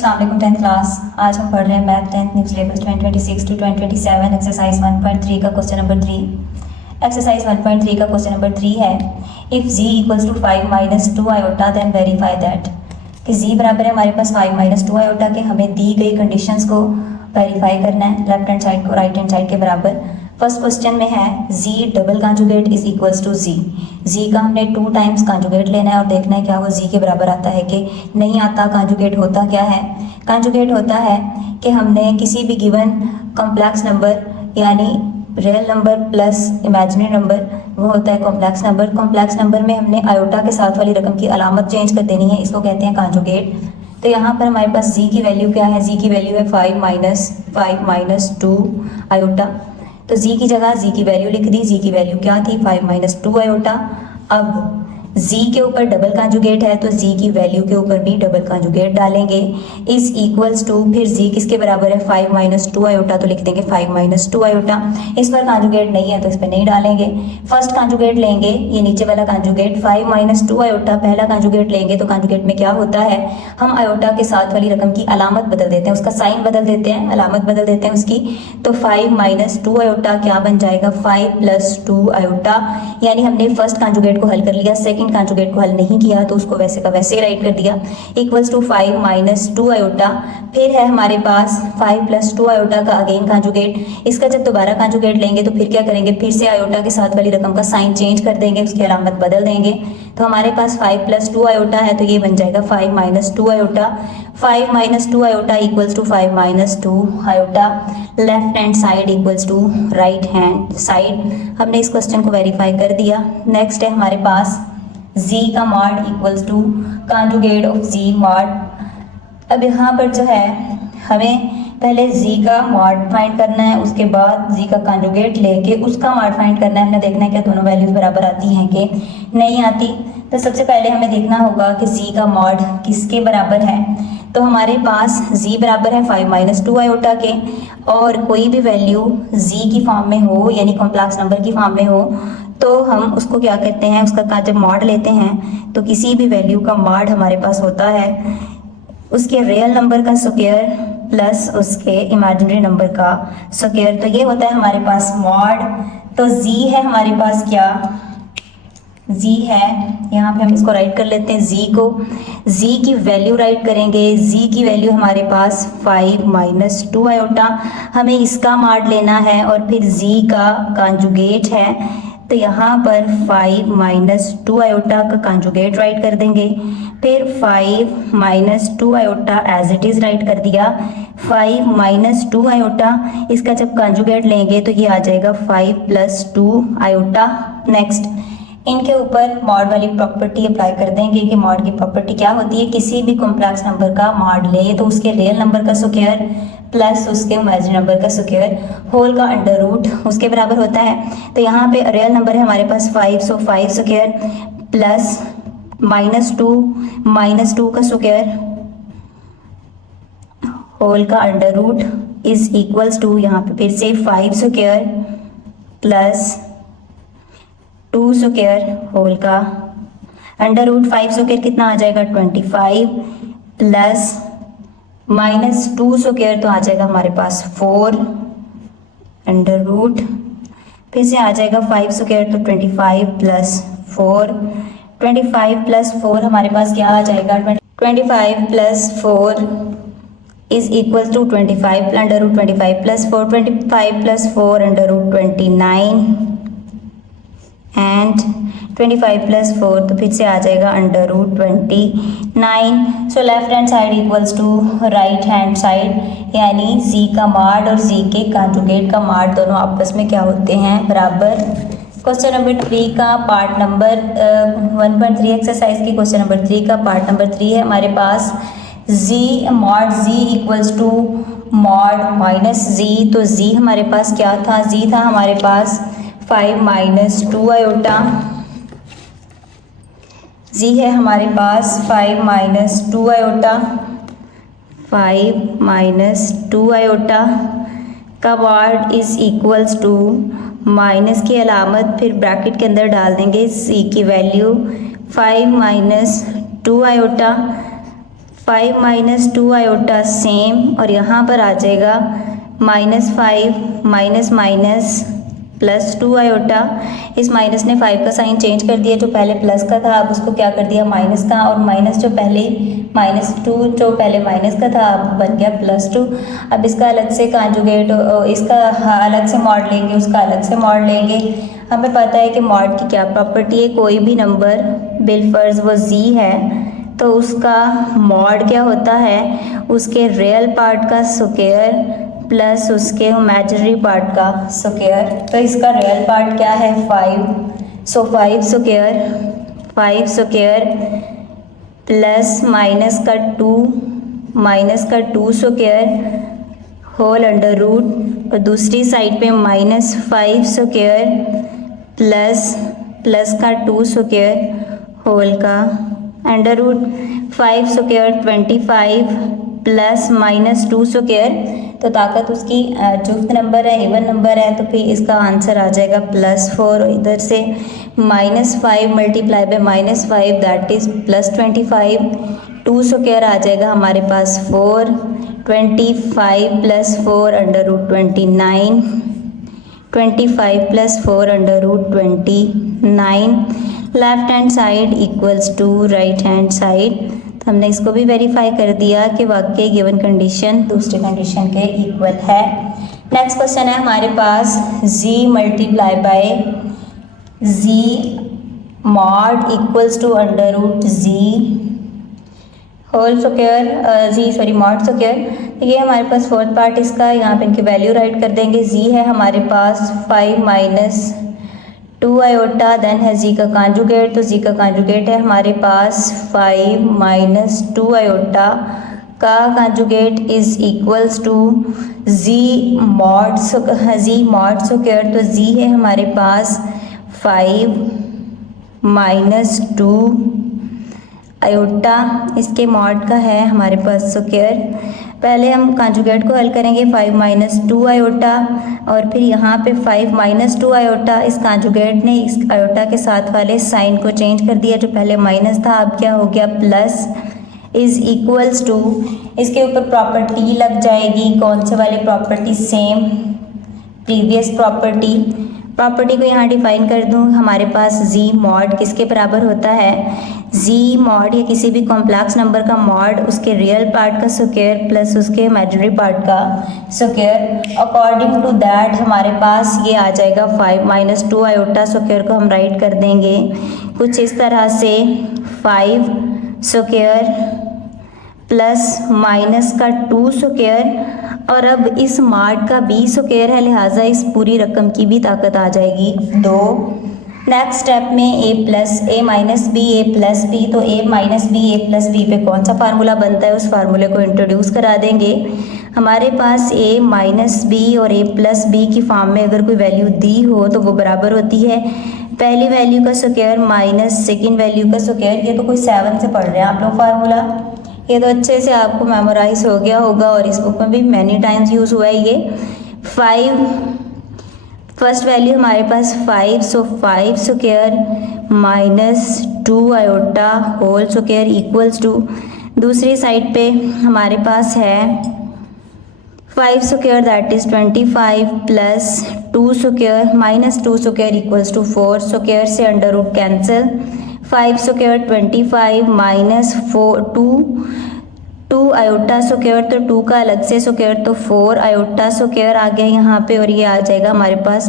अस्सलाम वालेकुम 10th class. आज हम पढ़ रहे हैं math 10th new syllabus 2026 to 2027 exercise 1.3 का क्वेश्चन नंबर 3। एक्सरसाइज 1.3 का क्वेश्चन नंबर 3 है if z equals to 5 minus 2 iota then verify that. कि z बराबर है हमारे पास 5 माइनस 2 आयोटा के, हमें दी गई कंडीशंस को वेरीफाई करना है, लेफ्ट हैंड साइड को राइट हैंड साइड के बराबर। फर्स्ट क्वेश्चन में है z double conjugate is equals to z का हमने 2 टाइम्स कॉन्जुगेट लेना है और देखना है क्या वो z के बराबर आता है कि नहीं आता। कॉन्जुगेट होता क्या है? कॉन्जुगेट होता है कि हमने किसी भी गिवन कॉम्प्लेक्स नंबर यानी real number plus imaginary number, वो होता है कॉम्प्लेक्स नंबर। कॉम्प्लेक्स नंबर में हमने आयोटा के साथ वाली रकम की अलामत चेंज कर देनी है, इसको कहते हैं कॉन्जुगेट। तो यहाँ पर हमारे पास z की वैल्यू क्या है? z की वैल्यू है 5 माइनस 2 आयोटा। तो z की जगह z की वैल्यू लिख दी। z की वैल्यू क्या थी? 5 माइनस 2 आयोटा। अब z के ऊपर डबल कॉन्जुगेट है तो z की वैल्यू के ऊपर भी डबल कॉन्जुगेट डालेंगे। इज इक्वल्स टू, फिर z किसके बराबर है? 5 माइनस 2 आयोटा, तो लिख देंगे 5 माइनस 2 आयोटा। इस पर कॉन्जुगेट नहीं है तो इस पर नहीं डालेंगे। फर्स्ट कॉन्जुगेट लेंगे, ये नीचे वाला कॉन्जुगेट 5 माइनस 2 आयोटा पहला कॉन्जुगेट लेंगे। तो कॉन्जुगेट में क्या होता है? हम आयोटा के साथ वाली रकम की अलामत बदल देते हैं, उसका साइन बदल देते हैं, अलामत बदल देते हैं उसकी। तो 5 माइनस 2 आयोटा क्या बन जाएगा? 5 प्लस 2 आयोटा। यानी हमने फर्स्ट कॉन्जुगेट को हल कर लिया, सेकंड कॉन्जुगेट को हल नहीं किया तो उसको वैसे का वैसे ही राइट कर दिया। Equals to 5 minus 2 iota. फिर है हमारे पास 5 प्लस 2 आयोटा का अगेन कॉन्जुगेट। इसका जब दोबारा कॉन्जुगेट लेंगे तो फिर क्या करेंगे? फिर से आयोटा के साथ वाली रकम का साइन चेंज कर देंगे, उसकी अलामत बदल देंगे। तो हमारे पास 5 प्लस 2 आयोटा है तो ये बन जाएगा 5 minus 2 iota. 5 minus 2 iota equals to 5 minus 2 iota. Left hand side equals to right hand side. हमने इस क्वेश्चन को वेरीफाई कर दिया। नेक्स्ट है हमारे पास z का mod equals to conjugate of z mod. अब यहाँ पर जो है हमें पहले z का मॉड फाइंड करना है, उसके बाद z का कॉन्जुगेट लेके उसका मॉड फाइंड करना है। हमने देखना है क्या दोनों वैल्यूज बराबर आती हैं कि नहीं आती। तो सबसे पहले हमें देखना होगा कि z का मॉड किसके बराबर है। तो हमारे पास z बराबर है 5 माइनस 2 आयोटा के, और कोई भी वैल्यू z की फॉर्म में हो यानी कॉम्प्लेक्स नंबर की फॉर्म में हो तो हम उसको क्या कहते हैं? उसका जब मॉड लेते हैं तो किसी भी वैल्यू का मॉड हमारे पास होता है उसके रियल नंबर का स्क्वायर प्लस उसके इमेजिनरी नंबर का स्क्वायर। तो ये होता है हमारे पास मॉड। तो z है हमारे पास क्या? z है, यहाँ पे हम इसको राइट कर लेते हैं z को। z की वैल्यू राइट करेंगे। z की वैल्यू हमारे पास 5 माइनस 2 आयोटा। हमें इसका मॉड लेना है और फिर z का कॉन्जुगेट है तो यहाँ पर 5 माइनस 2 आयोटा का कॉन्जुगेट राइट कर देंगे। फिर 5 minus 2 iota as it is write कर दिया। 5 माइनस 2 आयोटा, इसका जब कॉन्जुगेट लेंगे तो ये आ जाएगा 5 प्लस 2 आयोटा। नेक्स्ट इनके ऊपर मॉड वाली प्रॉपर्टी अप्लाई कर देंगे कि मॉड की प्रॉपर्टी क्या होती है? किसी भी कॉम्प्लेक्स नंबर का मॉड ले तो उसके रियल नंबर का स्क्वायर प्लस उसके इमेजिनरी नंबर का स्क्वायर होल का अंडर रूट उसके बराबर होता है। तो यहाँ पे रियल नंबर है हमारे पास 5, सो 5 स्क्वायर प्लस माइनस 2 का स्क्वायर होल का under root is equals to, यहाँ पे फिर से 5 स्क्वायर प्लस 2 स्क्वायर होल का अंडर रूट। 5 स्क्वायर कितना आ जाएगा? 25 प्लस माइनस 2 स्क्वायर तो आ जाएगा हमारे पास 4 अंडर रूट। फिर से आ जाएगा 5 स्क्वायर तो 25 प्लस 4। 25 प्लस 4 हमारे पास क्या आ जाएगा? 25 plus 4 is equal to 25 under root 25 plus 4। 25 plus 4 under root 29 and 25 plus 4 तो फिर से आ जाएगा under root 29। So left hand side equals to right hand side, यानी z का मॉड और z के कॉन्जुगेट का मॉड दोनों आपस में क्या होते हैं? बराबर। क्वेश्चन नंबर 3 का पार्ट नंबर 1.3 एक्सरसाइज की क्वेश्चन नंबर 3 का पार्ट नंबर 3 है हमारे पास mod z equals to mod minus z। तो z हमारे पास क्या था? z था हमारे पास 5 माइनस 2 आयोटा। z है हमारे पास 5 माइनस 2 आयोटा। 5 माइनस 2 आयोटा का mod is equals to minus की अलामत फिर ब्रैकेट के अंदर डाल देंगे c की value 5 minus 2 iota. 5 minus 2 iota same, और यहाँ पर आ जाएगा -5 माइनस माइनस प्लस 2 आयोटा। इस माइनस ने 5 का साइन चेंज कर दिया, जो पहले प्लस का था अब उसको क्या कर दिया माइनस का, और माइनस जो पहले -2 जो पहले माइनस का था अब बन गया +2। अब इसका अलग से कांजुगेट, इसका अलग से मॉड लेंगे, उसका अलग से मॉड लेंगे। हमें पता है कि मॉड की क्या प्रॉपर्टी है, कोई भी नंबर बिलफर्ज वो जी है तो उसका मॉड क्या होता है, उसके रियल पार्ट का स्क्वायर प्लस उसके इमेजिनरी पार्ट का स्क्वायर। तो इसका रियल पार्ट क्या है 5, सो 5 स्क्वायर प्लस माइनस का 2 स्क्वायर होल अंडर रूट, और दूसरी साइड पे -5 स्क्वायर प्लस का 2 स्क्वायर होल का under root. 5 square 25 plus -2 square, तो ताकत उसकी जुफ्त नंबर है, इवन नंबर है, तो फिर इसका आंसर आ जाएगा +4। इधर से -5 multiply by -5 that is +25। 2 square आ जाएगा हमारे पास 4, 25 plus 4 under root 29, 25 plus 4 under root 29। Left hand side equals to right hand side. तो हमने इसको भी वेरीफाई कर दिया कि वाकई गिवन कंडीशन दूसरी कंडीशन के इक्वल है। नेक्स्ट क्वेश्चन है हमारे पास z multiply by z mod equals to under root z whole square mod square. ये हमारे पास फोर्थ पार्ट इसका, यहाँ पे इनकी वैल्यू राइट कर देंगे। z है हमारे पास 5 माइनस 2 आयोटा, देन है जी का कॉन्जुगेट, तो जी का कॉन्जुगेट है हमारे पास 5 माइनस 2 आयोटा का conjugate is equals to z mod square. तो जी है हमारे पास 5 माइनस 2 आयोटा, इसके मॉड का है हमारे पास स्क्वायर। पहले हम कॉन्जुगेट को हल करेंगे 5 माइनस 2 आयोटा, और फिर यहाँ पे 5 माइनस 2 आयोटा, इस कॉन्जुगेट ने इस आयोटा के साथ वाले साइन को चेंज कर दिया, जो पहले माइनस था अब क्या हो गया प्लस, इज इक्वल्स टू, इसके ऊपर प्रॉपर्टी लग जाएगी, कौन से वाली प्रॉपर्टी, सेम प्रीवियस प्रॉपर्टी को यहाँ डिफाइन कर दूँ। हमारे पास z मॉड किसके बराबर होता है, z मॉड या किसी भी कॉम्प्लेक्स नंबर का मॉड उसके रियल पार्ट का स्क्वायर प्लस उसके इमेजिनरी पार्ट का स्क्वायर। अकॉर्डिंग टू दैट हमारे पास ये आ जाएगा 5 माइनस 2 आयोटा, स्क्वायर को हम राइट कर देंगे कुछ इस तरह से 5 स्क्वायर प्लस माइनस का 2 स्क्वायर, और अब इस मॉड का b स्क्वायर है, लिहाजा इस पूरी रकम की भी ताकत आ जाएगी 2। नेक्स्ट स्टेप में a माइनस b, तो a माइनस b पे कौन सा फार्मूला बनता है, उस फार्मूले को इंट्रोड्यूस करा देंगे। हमारे पास a माइनस b और a प्लस b की फॉर्म में अगर कोई वैल्यू दी हो तो वो बराबर होती है पहली वैल्यू का स्क्वायर माइनस सेकेंड वैल्यू का स्क्वायर। ये तो कोई 7 से पढ़ रहे हैं आप लोग फार्मूला, ये तो अच्छे से आपको मेमोराइज हो गया होगा और इस बुक में भी मैनी टाइम्स यूज़ हुआ है ये। 5 फर्स्ट वैल्यू हमारे पास 5, so 5 square minus 2 iota whole square equals to, दूसरी साइड पे हमारे पास है 5 square that is 25 plus 2 square minus 2 square equals to 4 square से under root cancel, 5 square 25 minus 2 iota square, तो 2 का अलग से स्क्वायर तो 4 आयोटा स्क्वायर आ गया यहाँ पे, और ये आ जाएगा हमारे पास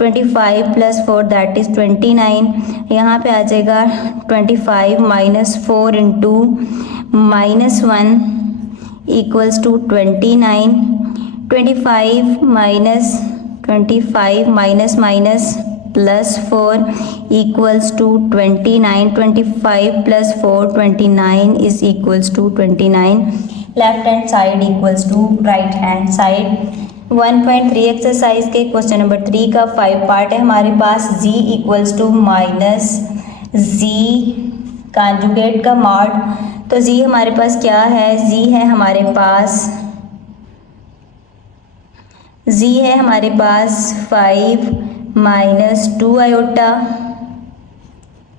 25 प्लस 4 दैट इज़ 29। यहाँ पे आ जाएगा 25 minus 4 into minus 1 equals to 29। 25 minus minus plus 4 equals to 29। 25 plus 4 29 is equals to 29। Left hand side equals to right hand side. 1.3 exercise के क्वेश्चन नंबर 3 का 5 पार्ट है हमारे पास। z equals to minus z conjugate का mod, तो z हमारे पास क्या है, z है हमारे पास 5 माइनस 2 आयोटा,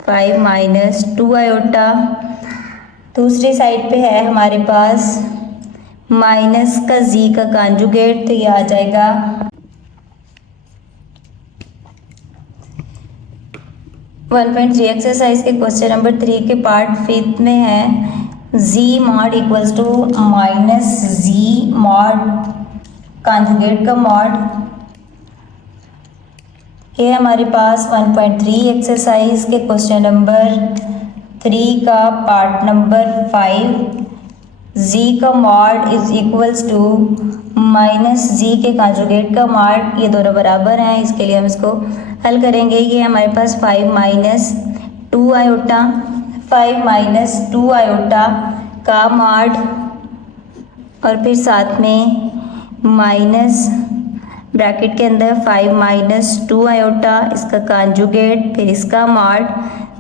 5 माइनस 2 आयोटा दूसरी साइड पे है हमारे पास माइनस का जी का कॉन्जुगेट, तो ये आ जाएगा 1.3 एक्सरसाइज के क्वेश्चन नंबर 3 के पार्ट 5 में है Z mod equals to minus Z mod conjugate का मॉड। ये हमारे पास 1.3 एक्सरसाइज के क्वेश्चन नंबर 3 का पार्ट नंबर 5 जी का mod is equals to minus Z के कॉन्जुगेट का मॉड, ये दोनों बराबर हैं, इसके लिए हम इसको हल करेंगे। ये हमारे पास 5 माइनस 2 आयोटा, 5 माइनस 2 आयोटा का मॉड और फिर साथ में माइनस ब्रैकेट के अंदर 5 माइनस 2 आयोटा इसका कॉन्जुगेट, फिर इसका मॉड।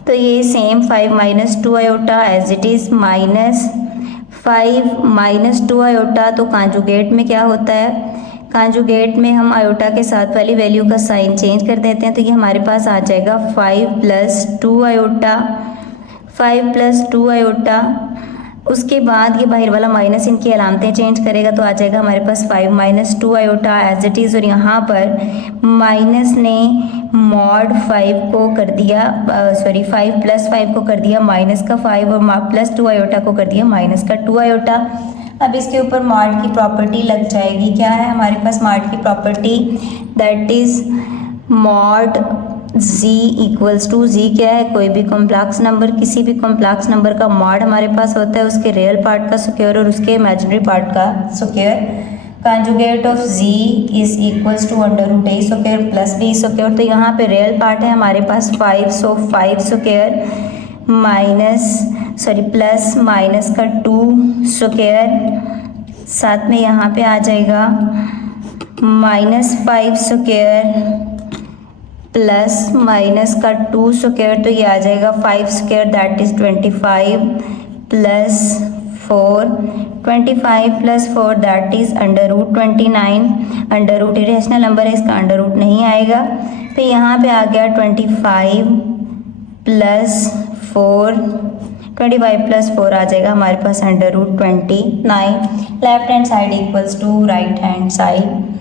तो ये same 5 minus 2 iota as it is minus 5 minus 2 iota. तो कॉन्जुगेट में क्या होता है, कॉन्जुगेट में हम आयोटा के साथ वाली वैल्यू का साइन चेंज कर देते हैं, तो ये हमारे पास आ जाएगा 5 प्लस 2 आयोटा, 5 प्लस 2 आयोटा। उसके बाद ये बाहर वाला माइनस इनकी अलामतें चेंज करेगा, तो आ जाएगा हमारे पास 5 minus 2 iota as it is. और यहाँ पर माइनस ने मॉड 5 को कर दिया, 5 प्लस 5 को कर दिया माइनस का 5 और प्लस 2 आयोटा को कर दिया माइनस का 2 आयोटा। अब इसके ऊपर मॉड की प्रॉपर्टी लग जाएगी। क्या है हमारे पास मॉड की property, that is mod z equals to, z क्या है, कोई भी कॉम्प्लेक्स नंबर, किसी भी कॉम्प्लेक्स नंबर का मॉड हमारे पास होता है उसके रियल पार्ट का स्क्वायर और उसके इमेजिनरी पार्ट का square. Conjugate of z is equals to √a square plus b square. तो यहाँ पे रियल पार्ट है हमारे पास 5, सो 5 स्क्वायर प्लस माइनस का 2 स्क्वायर, साथ में यहाँ पे आ जाएगा माइनस 5 स्क्वायर प्लस माइनस का 2 स्क्वायर, तो ये आ जाएगा 5 square that is 25 plus 4, 25 plus 4 that is √29। Under root irrational number है, इसका अंडर रूट नहीं आएगा। फिर यहाँ पे आ गया 25 प्लस 4, 25 प्लस 4 आ जाएगा हमारे पास √29। Left hand side equals to right hand side.